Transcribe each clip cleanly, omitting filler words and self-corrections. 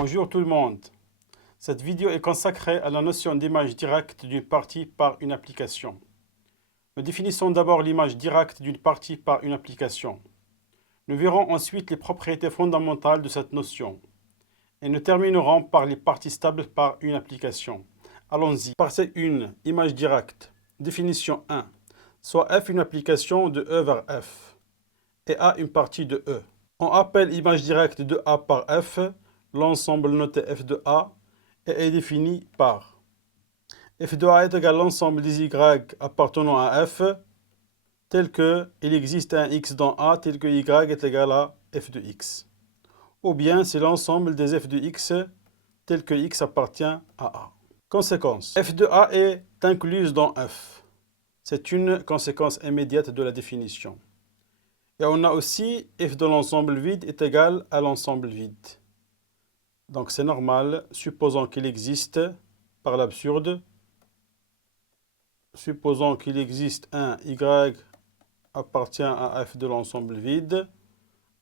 Bonjour tout le monde. Cette vidéo est consacrée à la notion d'image directe d'une partie par une application. Nous définissons d'abord l'image directe d'une partie par une application. Nous verrons ensuite les propriétés fondamentales de cette notion. Et nous terminerons par les parties stables par une application. Allons-y. Partie 1. Image directe. Définition 1. Soit f une application de E vers f et A une partie de E. On appelle image directe de A par f l'ensemble noté f de A et est défini par f de A est égal à l'ensemble des y appartenant à f tel que il existe un x dans A tel que y est égal à f de x. Ou bien c'est l'ensemble des f de x tel que x appartient à A. Conséquence. F de A est incluse dans f. C'est une conséquence immédiate de la définition. Et on a aussi f de l'ensemble vide est égal à l'ensemble vide. Donc c'est normal, supposons qu'il existe, par l'absurde, supposons qu'il existe un y appartient à f de l'ensemble vide,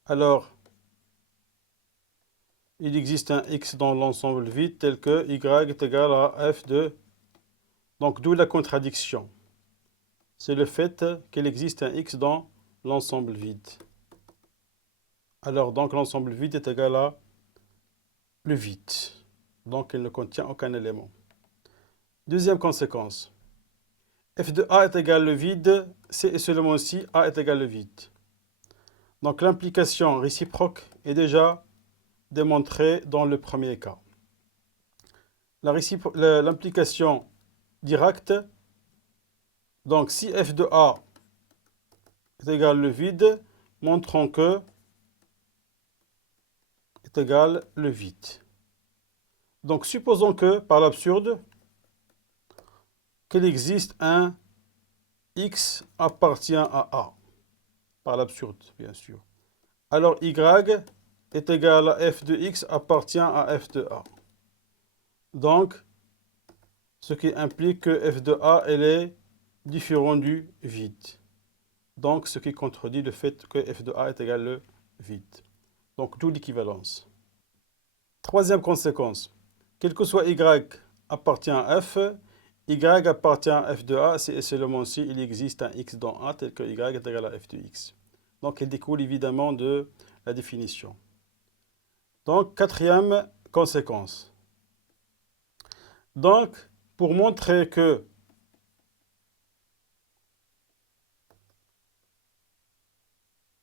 alors il existe un x dans l'ensemble vide tel que y est égal à f de... Donc d'où la contradiction. C'est le fait qu'il existe un x dans l'ensemble vide. Alors donc l'ensemble vide est égal à le vide. Donc il ne contient aucun élément. Deuxième conséquence. F de A est égal le vide, c'est et seulement si A est égal le vide. Donc l'implication réciproque est déjà démontrée dans le premier cas. L'implication directe, donc si F de A est égal le vide, montrons que est égal le vide. Donc supposons que, par l'absurde, qu'il existe un x appartient à A. Par l'absurde, bien sûr. Alors y est égal à f de x appartient à f de A. Donc, ce qui implique que f de A elle est différent du vide. Donc, ce qui contredit le fait que f de A est égal le vide. Donc, d'où l'équivalence. Troisième conséquence. Quel que soit y appartient à f, y appartient à f de A, c'est seulement si il existe un x dans A tel que y est égal à f de x. Donc, il découle évidemment de la définition. Donc, quatrième conséquence. Donc, pour montrer que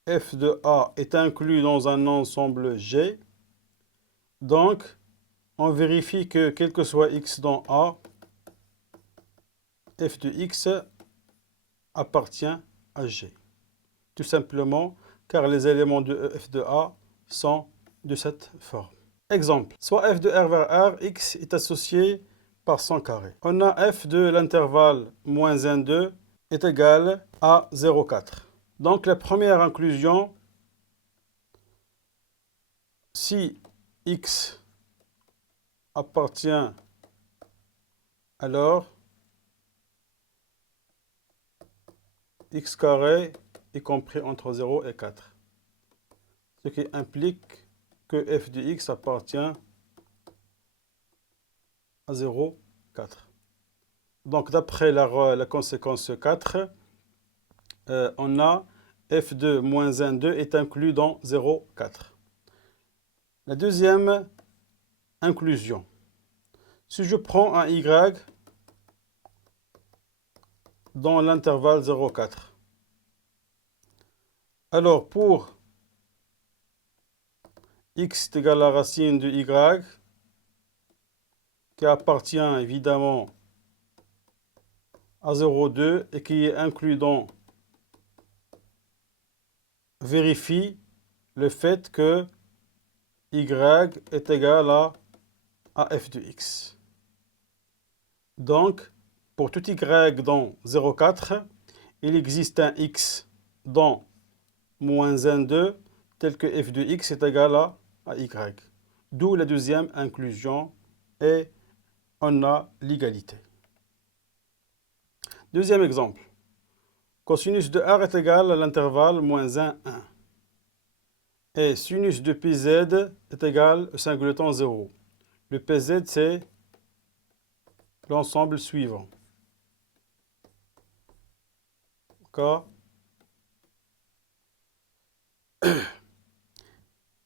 f de A est inclus dans un ensemble G, donc, on vérifie que quel que soit x dans A, f de x appartient à G. Tout simplement car les éléments de f de A sont de cette forme. Exemple, soit f de R vers R, x est associé par son carré. On a f de l'intervalle moins 1, 2 est égal à 0,4. Donc la première inclusion, si x appartient, alors x carré est compris entre 0 et 4. Ce qui implique que f de x appartient à 0,4. Donc d'après la conséquence 4, on a f de moins 1, 2 est inclus dans 0,4. La deuxième inclusion. Si je prends un y dans l'intervalle 0,4, alors pour x est égal à la racine de y, qui appartient évidemment à 0,2 et qui est inclus dans, vérifie le fait que y est égal à f de x. Donc, pour tout y dans 0,4, il existe un x dans moins 1, 2, tel que f de x est égal à y. D'où la deuxième inclusion et on a l'égalité. Deuxième exemple. Cosinus de R est égal à l'intervalle moins 1, 1. Et sinus de Pz est égal au singleton 0. Le Pz, c'est l'ensemble suivant. D'accord?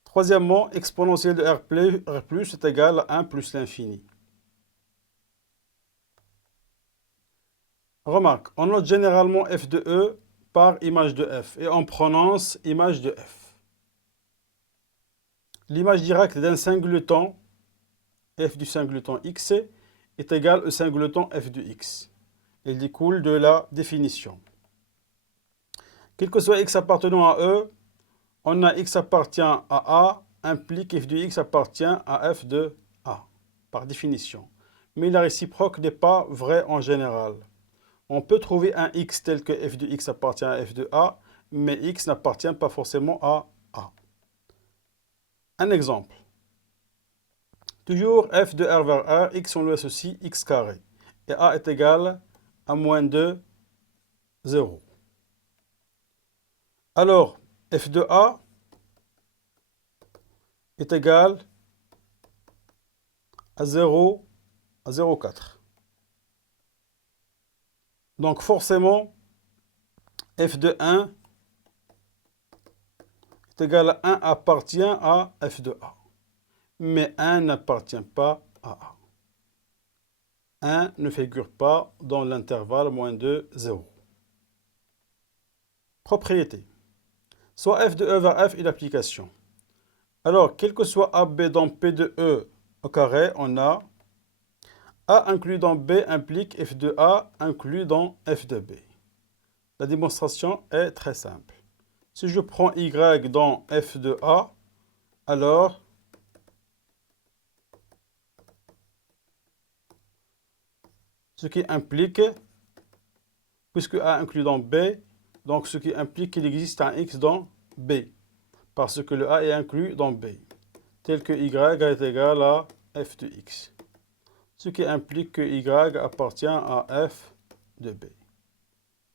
Troisièmement, exponentielle de R+ est égal à 1 plus l'infini. Remarque, on note généralement f de E par image de f et on prononce image de f. L'image directe d'un singleton, f du singleton x, est égale au singleton f de x. Il découle de la définition. Quel que soit x appartenant à E, on a x appartient à A, implique f de x appartient à f de A, par définition. Mais la réciproque n'est pas vraie en général. On peut trouver un x tel que f de x appartient à f de A, mais x n'appartient pas forcément à A. Un exemple. Toujours f de R vers R, x on lui associe x carré. Et A est égal à moins 2, 0. Alors, f de A est égal à 0, à 0,4. Donc forcément, f de 1 est égal à 1 appartient à f de A. Mais 1 n'appartient pas à A. 1 ne figure pas dans l'intervalle moins 2, 0. Propriété. Soit f de E vers f est l'application. Alors, quel que soit AB dans P de E au carré, on a A inclus dans B implique f de A inclus dans f de B. La démonstration est très simple. Si je prends Y dans f de A, alors ce qui implique, puisque A inclus dans B, donc ce qui implique qu'il existe un X dans B, parce que le A est inclus dans B, tel que Y est égal à f de X, ce qui implique que Y appartient à f de B.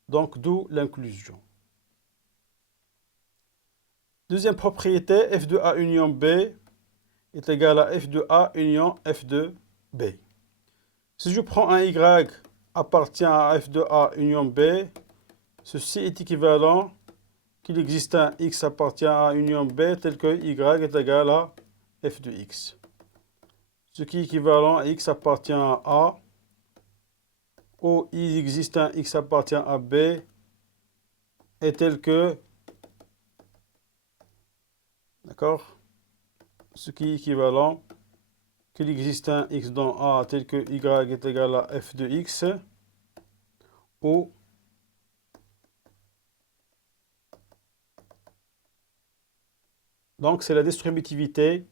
Donc d'où l'inclusion. Deuxième propriété, f de A union B est égal à f de A union f de B. Si je prends un Y appartient à f de A union B, ceci est équivalent qu'il existe un X appartient à union B tel que Y est égal à f de X. Ce qui est équivalent à X appartient à A, ou il existe un X appartient à B, est tel que, d'accord, ce qui est équivalent qu'il existe un X dans A tel que Y est égal à f de X, ou donc c'est la distributivité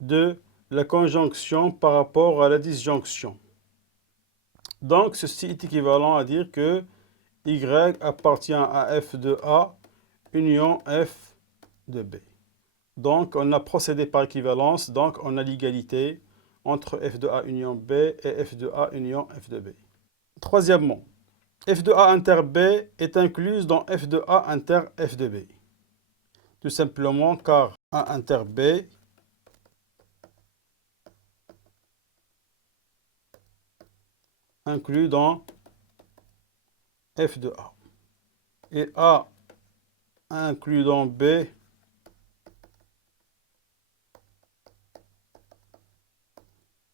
de la conjonction par rapport à la disjonction. Donc ceci est équivalent à dire que Y appartient à f de A union f de B. Donc on a procédé par équivalence, donc on a l'égalité entre f de A union B et f de A union f de B. Troisièmement, f de A inter B est incluse dans f de A inter f de B. Tout simplement car A inter B inclus dans f de A. Et A inclus dans B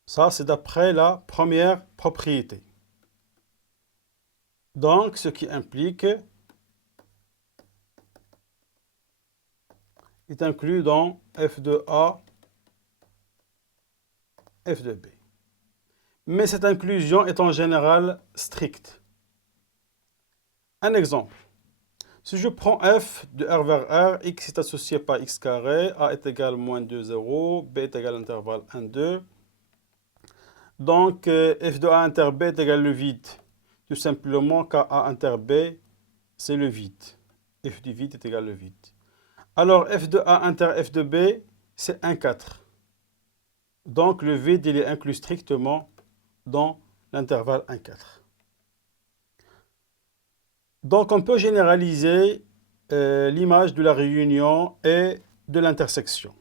ça, c'est d'après la première propriété. Donc, ce qui implique est inclus dans f de A, f de B. Mais cette inclusion est en général stricte. Un exemple. Si je prends f de R vers R, x est associé par x carré, A est égal à moins 2, 0, B est égal à l'intervalle 1, 2. Donc, f de A inter B est égal au vide. Tout simplement car A inter B, c'est le vide. F du vide est égal au vide. Alors, f de A inter f de B, c'est 1, 4. Donc, le vide, il est inclus strictement dans l'intervalle 1, 4. Donc, on peut généraliser l'image de la réunion et de l'intersection.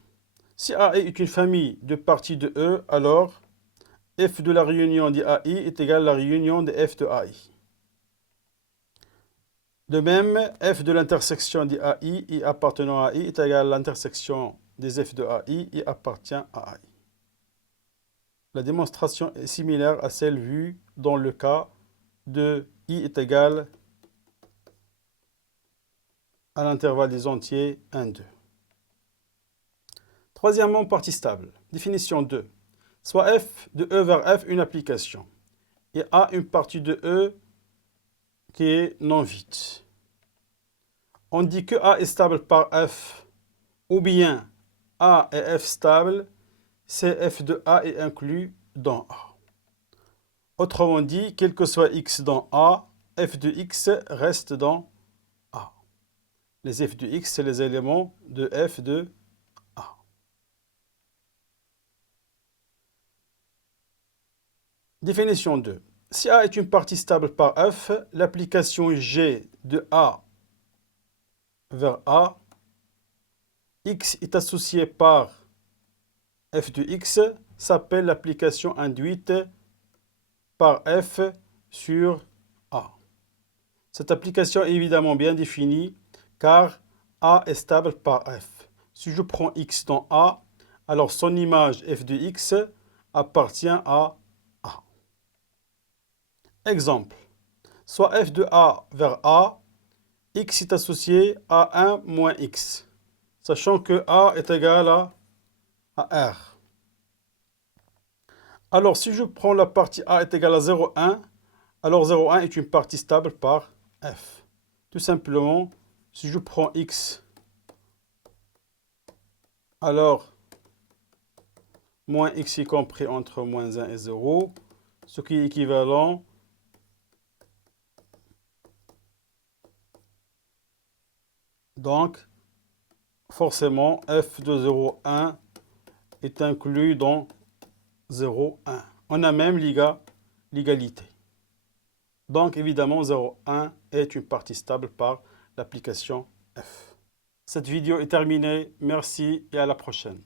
Si AI est une famille de parties de E, alors f de la réunion d'AI est égal à la réunion de f de AI. De même, f de l'intersection d'AI et appartenant à AI est égal à l'intersection des f de AI et appartient à AI. La démonstration est similaire à celle vue dans le cas de I est égal à l'intervalle des entiers 1, 2. Troisièmement, partie stable. Définition 2. Soit f de E vers F une application et A une partie de E qui est non vide. On dit que A est stable par F ou bien A est F stable, c'est f de A est inclus dans A. Autrement dit, quel que soit x dans A, f de x reste dans A. Les f de x, c'est les éléments de f de A. Définition 2. Si A est une partie stable par f, l'application G de A vers A, x est associé par f de x, s'appelle l'application induite par f sur A. Cette application est évidemment bien définie car A est stable par f. Si je prends x dans A, alors son image f de x appartient à A. Exemple, soit f de A vers A, x est associé à 1 moins x, sachant que A est égal à R. Alors, si je prends la partie A est égale à 0,1, alors 0,1 est une partie stable par f. Tout simplement, si je prends x, alors moins x est compris entre moins 1 et 0, ce qui est équivalent donc forcément f de 0,1 est inclus dans 0,1. On a même l'égalité. Donc évidemment 0,1 est une partie stable par l'application f. Cette vidéo est terminée. Merci et à la prochaine.